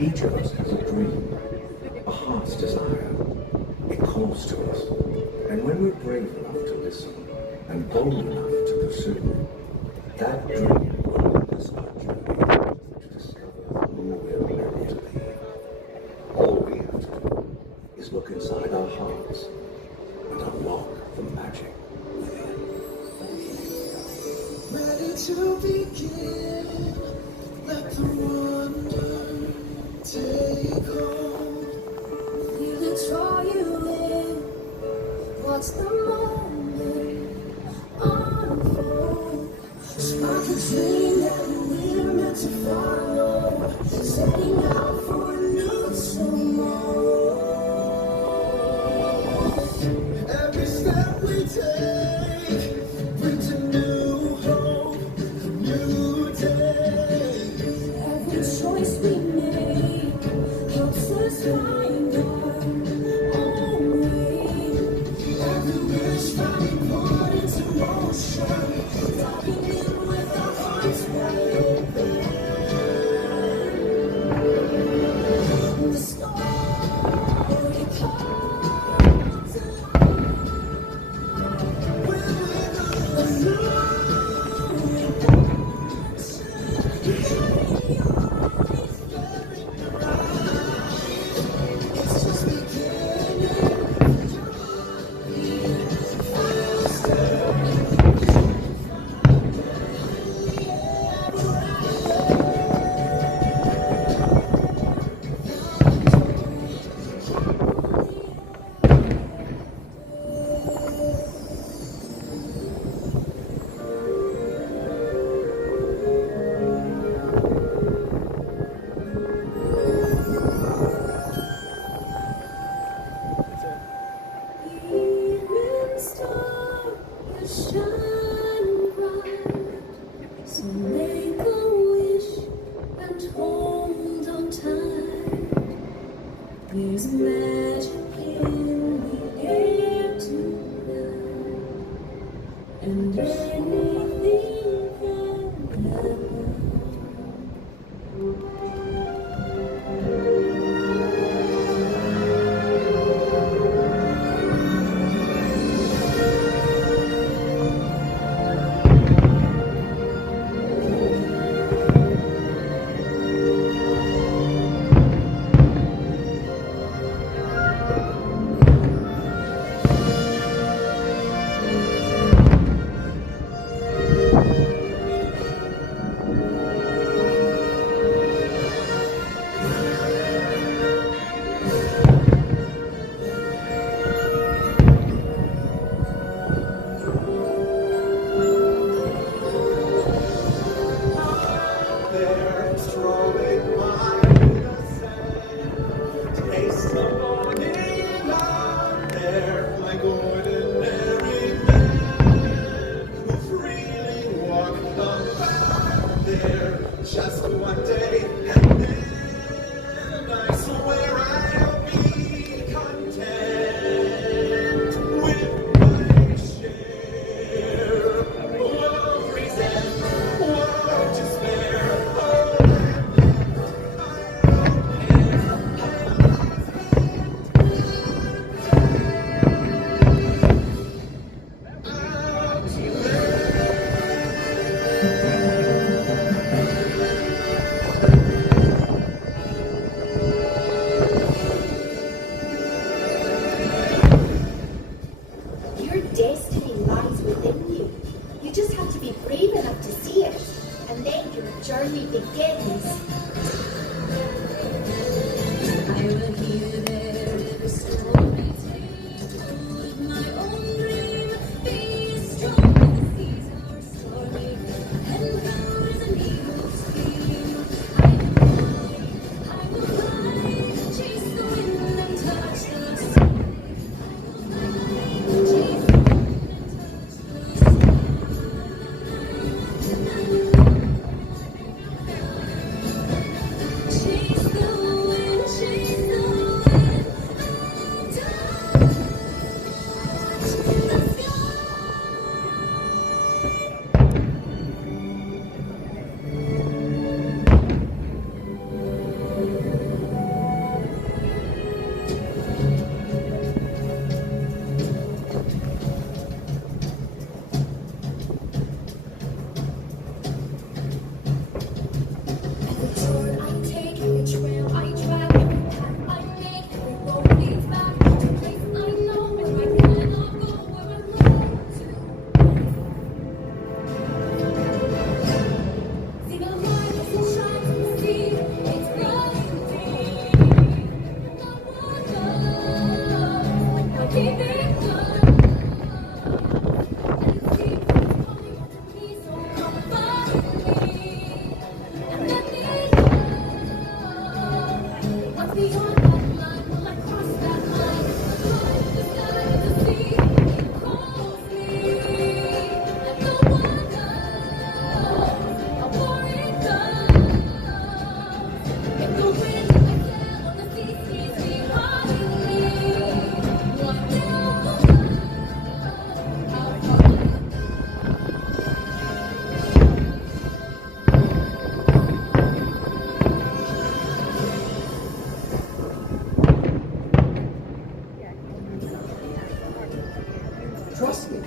Each of us has a dream, a heart's desire. It calls to us. And when we're brave enough to listen and bold enough to pursue, that dream will lead us on a journey to discover who we're meant to be. All we have to do is look inside our hearts and unlock the magic within. Ready to begin, let the wonder take hold. Feel it draw you in, watch the moment unfold. Spark a dream that we're meant to follow, setting out for a new tomorrow. Every step we take brings a new hope, new day. Every choice we make helps us find our own way. Every wish finding put into motion, diving in with our hearts wide open. The story comes alive with a new it's just beginning. Even stars shine bright, so make a wish and hold on tight. There's magic in the air tonight, and anything can happen. They're strolling by the sand, taste the morning out there, like ordinary men who freely walk about there. Just one day, and then I swear I'll be content with my share of resentment, of despair. Your destiny lies within you. You just have to be brave enough to see it, and then your journey begins. I will hear every story told with my own dream. Be strong when the seas are stormy, and proud as an eagle's wing. I will fly, chase the wind and touch the sky. Trust me,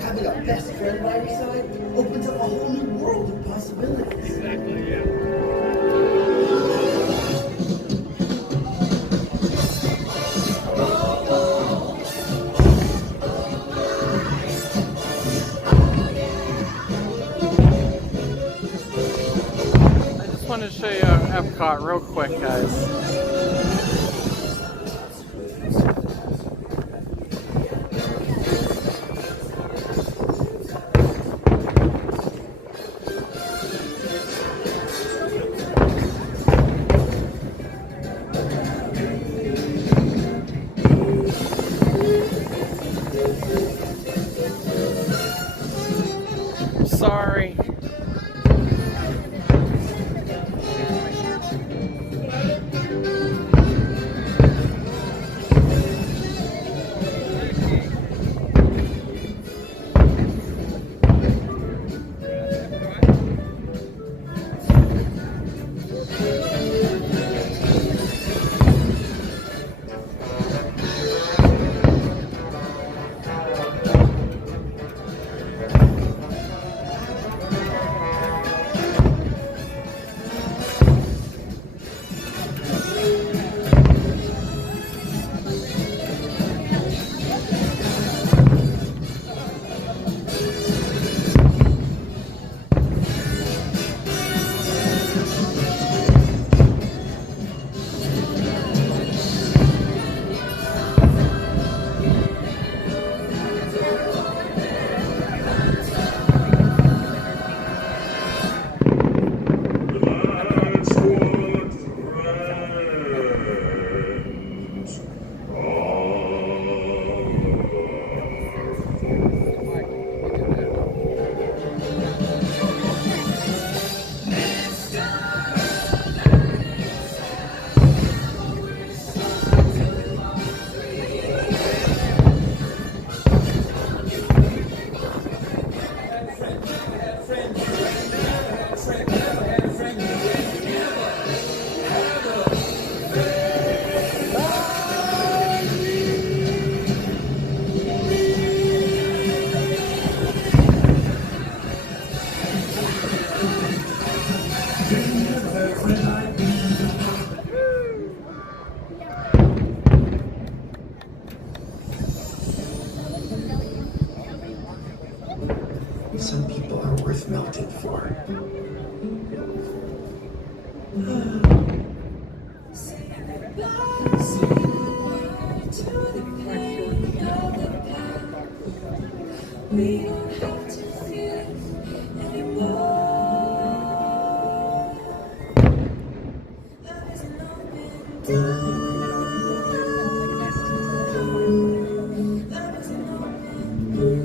having a best friend by your side opens up a whole new world of possibilities. Exactly, yeah. I just wanted to show you Epcot real quick, guys. Sorry. That's what friends Some people are worth melting for. Say goodbye, say goodbye to the pain of the past. We don't have to feel it anymore. Love is an open door. Love is an open door.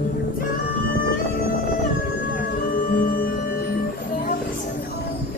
Love is an open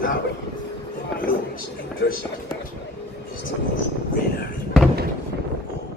Power, noise, and electricity is the most rare and powerful of all.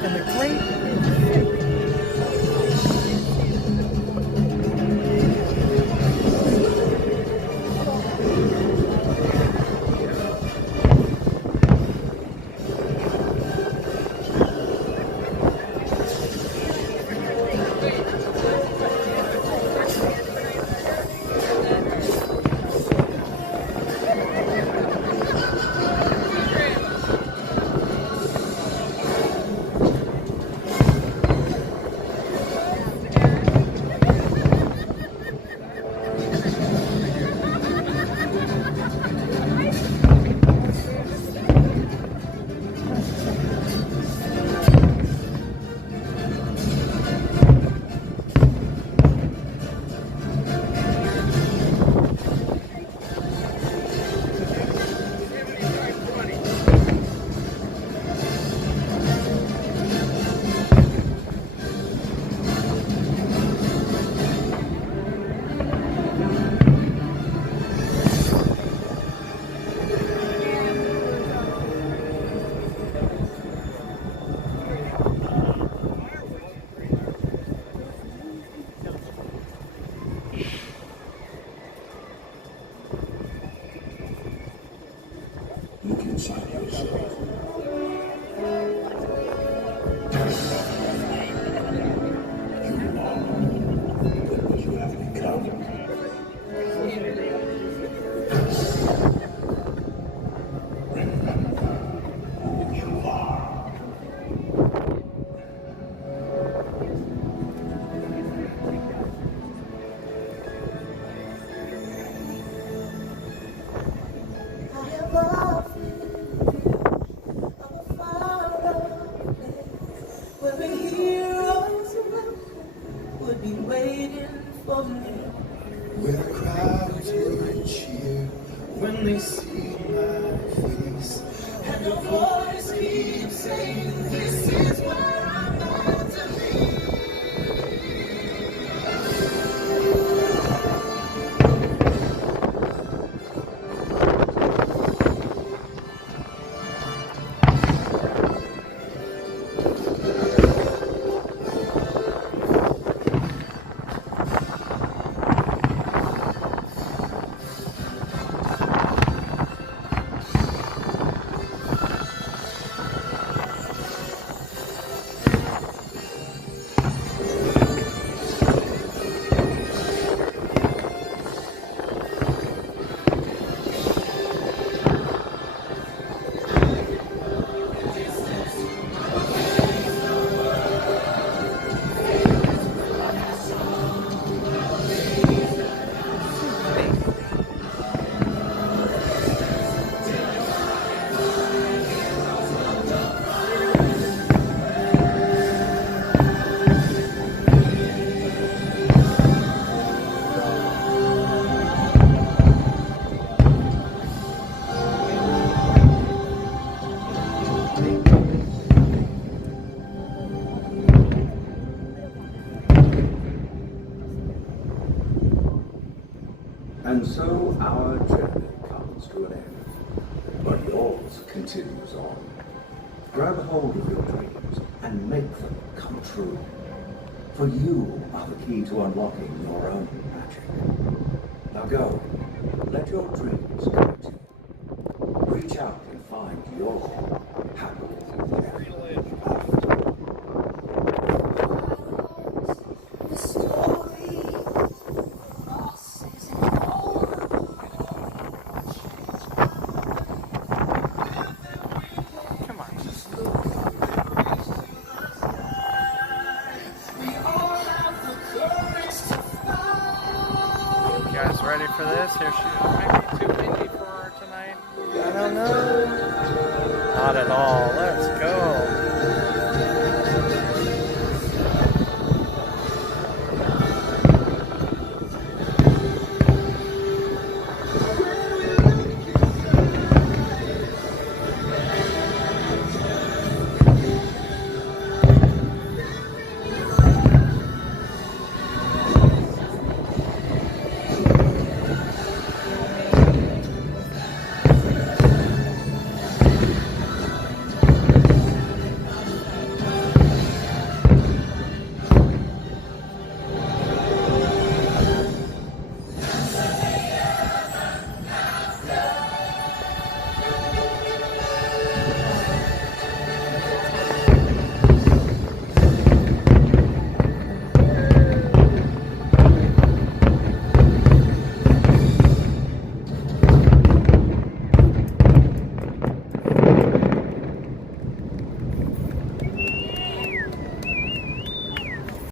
And the great Look inside yourself. You are what you have become. Remember who you are. I have often of a far-off place where the heroes would be waiting for me. Where the crowds will cheer when they see my face. And the voice keeps saying, this is where I'm meant to be. And so our journey comes to an end, but yours continues on. Grab hold of your dreams and make them come true. For you are the key to unlocking your own magic. Now go. Let your dreams guide you. Reach out and find your happily ever after. The story crosses and Come on. You guys ready for this? Here she is. Maybe too windy for her tonight. I don't know. Not at all. Let's go.